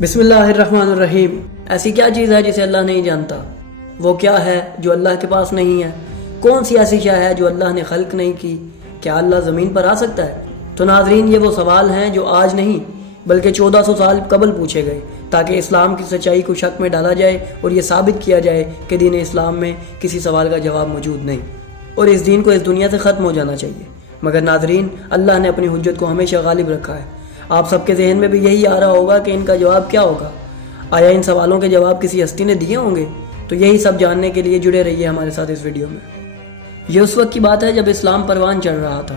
بسم اللہ الرحمن الرحیم۔ ایسی کیا چیز ہے جسے اللہ نہیں جانتا؟ وہ کیا ہے جو اللہ کے پاس نہیں ہے؟ کون سی ایسی شے ہے جو اللہ نے خلق نہیں کی؟ کیا اللہ زمین پر آ سکتا ہے؟ تو ناظرین، یہ وہ سوال ہیں جو آج نہیں بلکہ 1400 سال قبل پوچھے گئے، تاکہ اسلام کی سچائی کو شک میں ڈالا جائے اور یہ ثابت کیا جائے کہ دین اسلام میں کسی سوال کا جواب موجود نہیں، اور اس دین کو اس دنیا سے ختم ہو جانا چاہیے۔ مگر ناظرین، اللہ نے اپنی حجت کو ہمیشہ غالب رکھا ہے۔ آپ سب کے ذہن میں بھی یہی آ رہا ہوگا کہ ان کا جواب کیا ہوگا۔ آیا ان سوالوں کے جواب کسی ہستی نے دیے ہوں گے؟ تو یہی سب جاننے کے لیے جڑے رہیے ہمارے ساتھ اس ویڈیو میں۔ یہ اس وقت کی بات ہے جب اسلام پروان چڑھ رہا تھا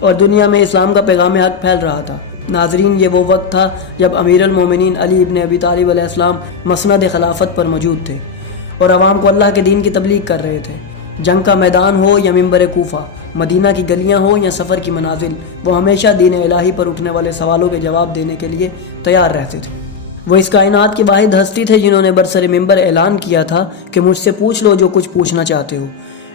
اور دنیا میں اسلام کا پیغام حق پھیل رہا تھا۔ ناظرین، یہ وہ وقت تھا جب امیر المومنین علی ابن ابی طالب علیہ السلام مسند خلافت پر موجود تھے اور عوام کو اللہ کے دین کی تبلیغ کر رہے تھے۔ جنگ کا میدان ہو یا منبر کوفہ، مدینہ کی گلیاں ہوں یا سفر کی منازل، وہ ہمیشہ دین الہی پر اٹھنے والے سوالوں کے جواب دینے کے لیے تیار رہتے تھے۔ وہ اس کائنات کی واحد ہستی تھے جنہوں نے برسر منبر اعلان کیا تھا کہ مجھ سے پوچھ لو جو کچھ پوچھنا چاہتے ہو،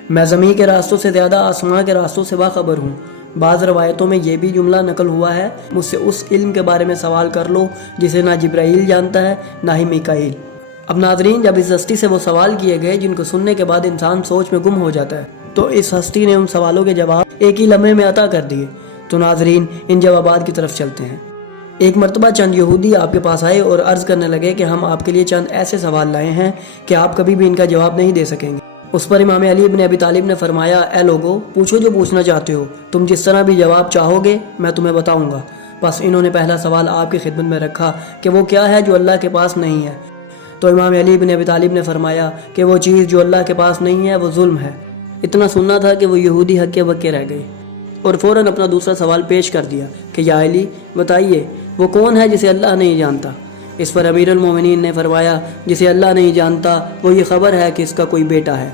میں زمین کے راستوں سے زیادہ آسمان کے راستوں سے باخبر ہوں۔ بعض روایتوں میں یہ بھی جملہ نقل ہوا ہے، مجھ سے اس علم کے بارے میں سوال کر لو جسے نہ جبرائیل جانتا ہے نہ ہی میکائیل۔ اب ناظرین، جب اس ہستی سے وہ سوال کیے گئے جن کو سننے کے بعد انسان سوچ میں گم ہو جاتا ہے، تو اس ہستی نے ان سوالوں کے جواب ایک ہی لمحے میں عطا کر دیے۔ تو ناظرین، ان جوابات کی طرف چلتے ہیں۔ ایک مرتبہ چند یہودی آپ کے پاس آئے اور عرض کرنے لگے کہ ہم آپ کے لیے چند ایسے سوال لائے ہیں کہ آپ کبھی بھی ان کا جواب نہیں دے سکیں گے۔ اس پر امام علی ابن ابی طالب نے فرمایا، اے لوگو، پوچھو جو پوچھنا چاہتے ہو، تم جس طرح بھی جواب چاہو گے میں تمہیں بتاؤں گا۔ بس انہوں نے پہلا سوال آپ کی خدمت میں رکھا کہ وہ کیا ہے جو اللہ کے پاس نہیں ہے۔ تو امام علی ابن ابی طالب نے فرمایا کہ وہ چیز جو اللہ کے پاس نہیں ہے وہ ظلم ہے۔ اتنا سننا تھا کہ وہ یہودی ہکے بکے رہ گئے اور فوراً اپنا دوسرا سوال پیش کر دیا کہ یا علی، بتائیے وہ کون ہے جسے اللہ نہیں جانتا؟ اس پر امیر المومنین نے فرمایا، جسے اللہ نہیں جانتا وہ یہ خبر ہے کہ اس کا کوئی بیٹا ہے۔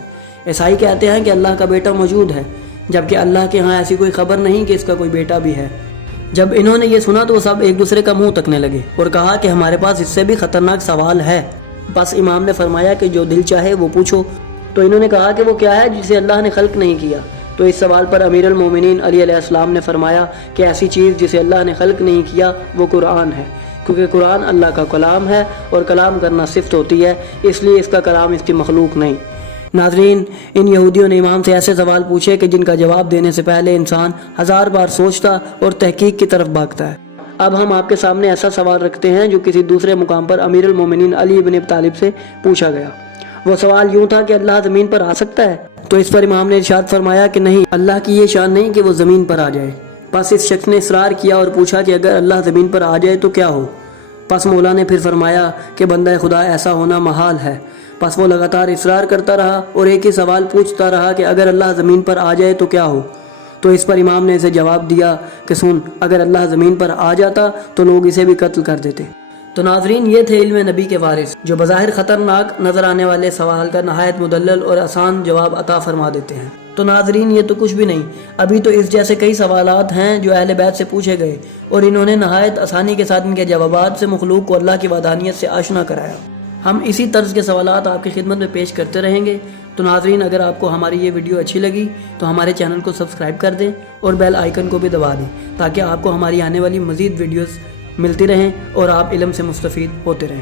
عیسائی کہتے ہیں کہ اللہ کا بیٹا موجود ہے، جبکہ اللہ کے ہاں ایسی کوئی خبر نہیں کہ اس کا کوئی بیٹا بھی ہے۔ جب انہوں نے یہ سنا تو وہ سب ایک دوسرے کا منہ تکنے لگے اور کہا کہ ہمارے پاس اس سے بھی خطرناک سوال ہے۔ بس امام نے فرمایا کہ جو دل چاہے وہ پوچھو۔ تو انہوں نے کہا کہ وہ کیا ہے جسے اللہ نے خلق نہیں کیا؟ تو اس سوال پر امیر المومنین علی علیہ السلام نے فرمایا کہ ایسی چیز جسے اللہ نے خلق نہیں کیا وہ قرآن ہے، کیونکہ قرآن اللہ کا کلام ہے اور کلام کرنا صفت ہوتی ہے، اس لیے اس کا کلام اس کی مخلوق نہیں۔ ناظرین، ان یہودیوں نے امام سے ایسے سوال پوچھے کہ جن کا جواب دینے سے پہلے انسان 1000 بار سوچتا اور تحقیق کی طرف بھاگتا ہے۔ اب ہم آپ کے سامنے ایسا سوال رکھتے ہیں جو کسی دوسرے مقام پر امیر المومنین علی ابن ابی طالب سے پوچھا گیا۔ وہ سوال یوں تھا کہ اللہ زمین پر آ سکتا ہے؟ تو اس پر امام نے ارشاد فرمایا کہ نہیں، اللہ کی یہ شان نہیں کہ وہ زمین پر آ جائے۔ پس اس شخص نے اصرار کیا اور پوچھا کہ اگر اللہ زمین پر آ جائے تو کیا ہو؟ پس مولا نے پھر فرمایا کہ بندہ خدا ایسا ہونا محال ہے۔ پس وہ لگاتار اصرار کرتا رہا اور ایک ہی سوال پوچھتا رہا کہ اگر اللہ زمین پر آ جائے تو کیا ہو؟ تو اس پر امام نے اسے جواب دیا کہ سن، اگر اللہ زمین پر آ جاتا تو لوگ اسے بھی قتل کر دیتے۔ تو ناظرین، یہ تھے علم نبی کے وارث جو بظاہر خطرناک نظر آنے والے سوال کا نہایت مدلل اور آسان جواب عطا فرما دیتے ہیں۔ تو ناظرین، یہ تو کچھ بھی نہیں، ابھی تو اس جیسے کئی سوالات ہیں جو اہل بیت سے پوچھے گئے اور انہوں نے نہایت آسانی کے ساتھ ان کے جوابات سے مخلوق کو اللہ کی وحدانیت سے آشنا کرایا۔ ہم اسی طرز کے سوالات آپ کی خدمت میں پیش کرتے رہیں گے۔ تو ناظرین، اگر آپ کو ہماری یہ ویڈیو اچھی لگی تو ہمارے چینل کو سبسکرائب کر دیں اور بیل آئیکن کو بھی دبا دیں تاکہ آپ کو ہماری آنے والی مزید ویڈیوز ملتی رہیں اور آپ علم سے مستفید ہوتے رہیں۔